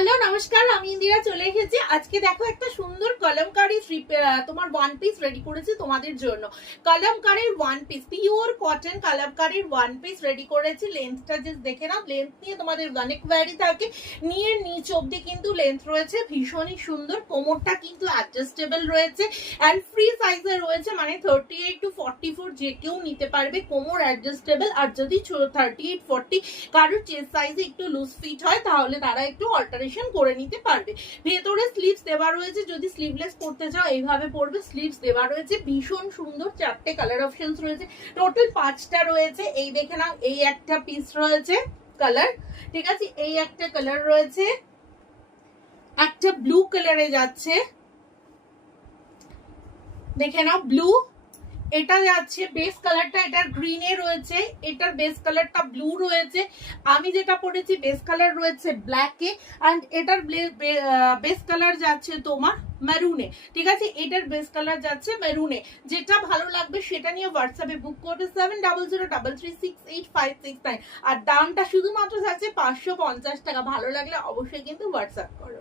Hello নমস্কার, আমি ইন্দিরা চলে এসেছি। আজকে দেখো একটা সুন্দর কলমকারী তোমার ওয়ান পিস রেডি করেছি তোমাদের জন্য। কলমকারীর ওয়ান পিস, পিওর কটন কলমকারীর ওয়ান পিস রেডি করেছি। লেন্থটা জাস্ট দেখে নাও, লেন্থ নিয়ে তোমাদের অনেক ভ্যারি থাকে, নিয়ে নিচ অব্দি কিন্তু লেন্থ রয়েছে, ভীষণই সুন্দর। কোমরটা কিন্তু অ্যাডজাস্টেবল রয়েছে অ্যান্ড ফ্রি সাইজে রয়েছে, মানে 38 to 44 যে কেউ নিতে পারবে, কোমর অ্যাডজাস্টেবল। আর যদি 38 40 কারোর চেস্ট সাইজে একটু লুজ ফিট হয় তাহলে তারা একটু অল্টারেশন করে নিতে পারবে। ভেতরে স্লিভস দেওয়া রয়েছে, যদি স্লিভলেস পড়তে চাও এইভাবে পড়বে। স্লিভস দেওয়া রয়েছে, ভীষণ সুন্দর। 4টে কালার অপশনস রয়েছে, টোটাল 5টা রয়েছে। এই দেখে নাও, এই একটা পিস রয়েছে কালার, ঠিক আছে। এই একটা কালার রয়েছে, একটা ব্লু কালারে যাচ্ছে, দেখে নাও ব্লু। এটা যাচ্ছে বেস কালারটা, এটার গ্রিনে রয়েছে, এটার বেস কালারটা ব্লু রয়েছে। আমি যেটা পরেছি বেস কালার রয়েছে ব্ল্যাকে, অ্যান্ড এটার বেস কালার যাচ্ছে তোমার মেরুনে, ঠিক আছে। এটার বেস কালার যাচ্ছে মেরুনে। যেটা ভালো লাগবে সেটা নিয়ে হোয়াটসঅ্যাপে বুক করবে 7003368569। আর দামটা শুধুমাত্র যাচ্ছে 550 টাকা। ভালো লাগলে অবশ্যই কিন্তু হোয়াটসঅ্যাপ করো।